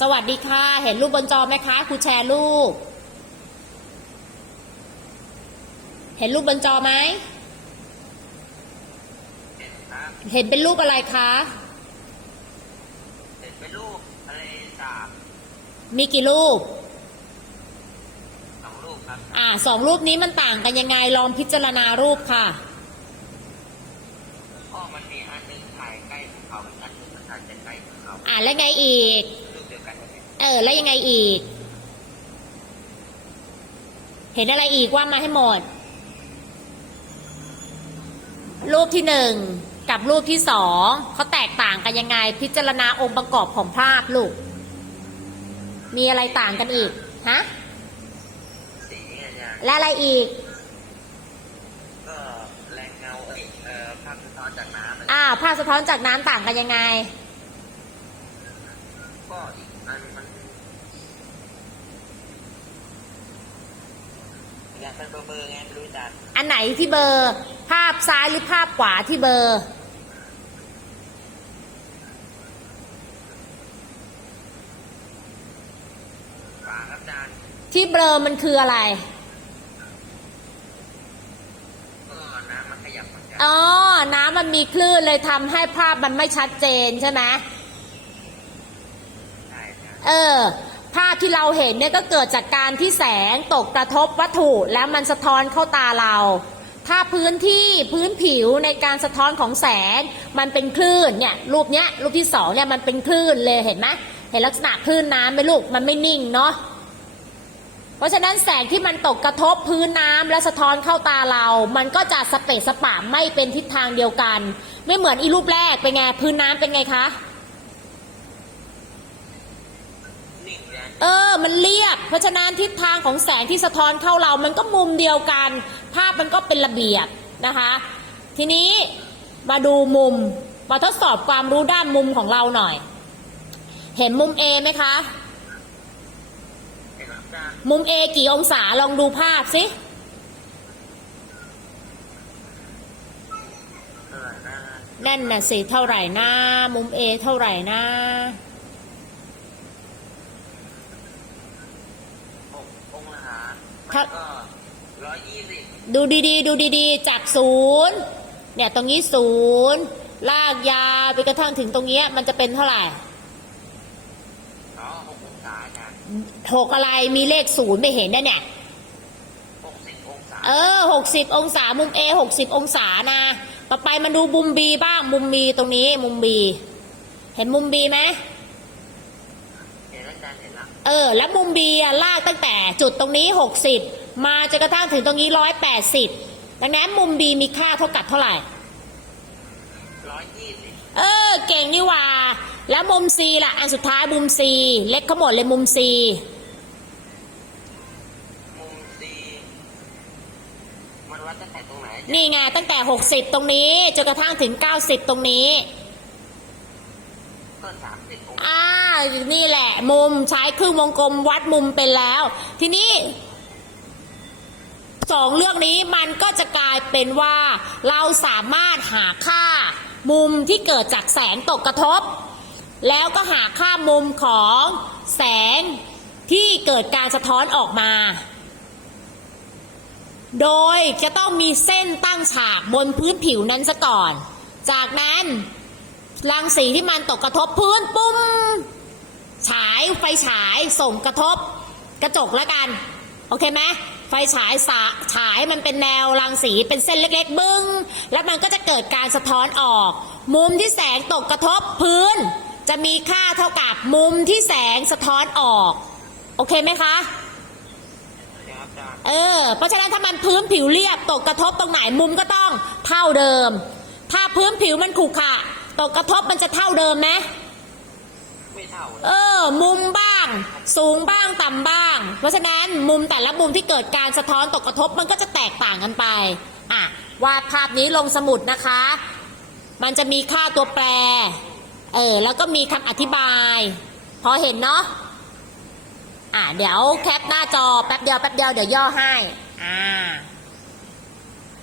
สวัสดีค่ะ เห็นรูปบนจอไหมคะครูแชร์รูป เห็นรูปบนจอไหมเห็นครับเห็นเป็นรูปอะไรคะ เห็นเป็นรูปทะเลสาบมีกี่รูป สองรูปครับ อ่าสองรูปนี้มันต่างกันยังไง ลองพิจารณารูปค่ะ ก็มันมีอันหนึงถ่ายใกล้ภูเขาอีกอันหนึงมันถ่ายจะใกล้ภูเขา อ่าแล้วไงอีกรูป เดียวกันเลยเออ แล้วยังไงอีก เห็นอะไรอีกว่ามาให้หมด รูปที่หนึ่งกับรูปที่สองเขาแตกต่างกันยังไง พิจารณาองค์ประกอบของภาพลูก มีอะไรต่างกันอีกฮะสีอาจารย์และอะไรอีกก็แรงเงาเอ้ยเอ่อภาพสะท้อนจากน้ำอะไรอ่าภาพสะท้อนจากน้ำต่างกันยังไง ก็อีกอันมัน อยากเป็นเบอร์เบอร์ไงไม่รู้อาจารย์อันไหนที่เบอร์ ภาพซ้ายหรือภาพขวาที่เบอร์ฝาครับอาจารย์ที่เบลอมันคืออะไร ก็น้ำมันขยับเหมือนกันอ๋อ น้ำมันมีคลื่นเลยทำให้ภาพมันไม่ชัดเจนใช่ไหมใช่อาจารย์เออภาพ ที่เราเห็นเนี่ยก็เกิดจากการที่แสงตกกระทบวัตถุแล้วมันสะท้อนเข้าตาเรา ถ้าพื้นที่พื้นผิวในการสะท้อนของแสงมันเป็นคลื่นเนี่ยรูปเนี้ยรูปที่สองเนี่ยมันเป็นคลื่นเลยเห็นไหมเห็นลักษณะคลื่นน้ำไหมลูกมันไม่นิ่งเนาะเพราะฉะนั้นแสงที่มันตกกระทบพื้นน้ำและสะท้อนเข้าตาเรา มันก็จะสเปซสปะไม่เป็นทิศทางเดียวกัน ไม่เหมือนอีรูปแรกเป็นไงพื้นน้ำเป็นไงคะ นิ่ง เลยอาจารย์เออ มันเรียบ เพราะฉะนั้นทิศทางของแสงที่สะท้อนเข้าเรา มันก็มุมเดียวกัน ภาพมันก็เป็นระเบียบนะคะ ทีนี้มาดูมุม มาทดสอบความรู้ด้านมุมของเราหน่อย เห็นมุม A ไหมคะเห็นครับอาจารย์มุม A กี่องศาลองดูภาพสิเออนะนั่นน่ะสิ เท่าไหร่นะมุม A เท่าไหร่นะ หกองศาครัมันบก็ร้อยยี่สิบดูดีๆ ดูดีๆ จากศูนย์เนี่ยตรงนี้ศูนย์ลากยาวไปกระทั่งถึงตรงเนี้ยมันจะเป็นเท่าไหร่อ๋อหกองศาอาจารย์หกอะไรมีเลขศูนย์ไม่เห็นนะเนี่ยหกสิบองศาเออหกสิบองศามุม A หกสิบองศานะต่อไปมาดูมุม B บ้างมุม B ตรงนี้มุม B เห็นมุม B ไหม เห็นแล้วอาจารย์ เห็นแล้วเออ แล้วมุม B อะลากตั้งแต่จุดตรงนี้หกสิบมาจนกระทั่งถึงตรงนี้ร้อยแปดสิบดังนั้นมุม B มีค่าเท่ากับเท่าไหร่ร้อยยี่สิบเออ เก่งนี่หว่า แล้วมุม C ล่ะ อันสุดท้ายมุม C เล็กขมวดเลยมุม C มุมซีมันวัดตั้งแต่ตรงไหนอาจารย์นี่ไงตั้งแต่ 60 ตรงนี้จนกระทั่งถึง 90 ตรงนี้ ก็สามสิบองศา อ่า นี่แหละ มุมใช้ครื่งวงกลมวัดมุมเป็นแล้ว ทีนี้สองเรื่องนี้มันก็จะกลายเป็นว่าเราสามารถหาค่ามุมที่เกิดจากแสงตกกระทบ แล้วก็หาค่ามุมของแสงที่เกิดการสะท้อนออกมา โดยจะต้องมีเส้นตั้งฉากบนพื้นผิวนั้นซะก่อน จากนั้นรังสีที่มันตกกระทบพื้นปุ้ม ฉายไฟฉายส่งกระทบกระจกแล้วกัน โอเคไหมไฟฉายสาฉายมันเป็นแนวรังสีเป็นเส้นเล็กๆ บึ้ง แล้วมันก็จะเกิดการสะท้อนออก มุมที่แสงตกกระทบพื้น จะมีค่าเท่ากับมุมที่แสงสะท้อนออก โอเคไหมคะเดี๋ยวครับอาจารย์เออ เพราะฉะนั้นถ้ามันพื้นผิวเรียบตกกระทบตรงไหนมุมก็ต้องเท่าเดิม ถ้าพื้นผิวมันขรุขระตกกระทบมันจะเท่าเดิมไหม ไม่เท่าเลยเออ มุมบ้าง สูงบ้างต่ำบ้าง เพราะฉะนั้นมุมแต่ละมุมที่เกิดการสะท้อนตกกระทบมันก็จะแตกต่างกันไปอะวาดภาพนี้ลงสมุดนะคะ มันจะมีค่าตัวแปร เออแล้วก็มีคำอธิบาย พอเห็นเนาะอะเดี๋ยวแคปหน้าจอแป๊บเดียวแป๊บเดียวเดี๋ยวย่อให้อ่า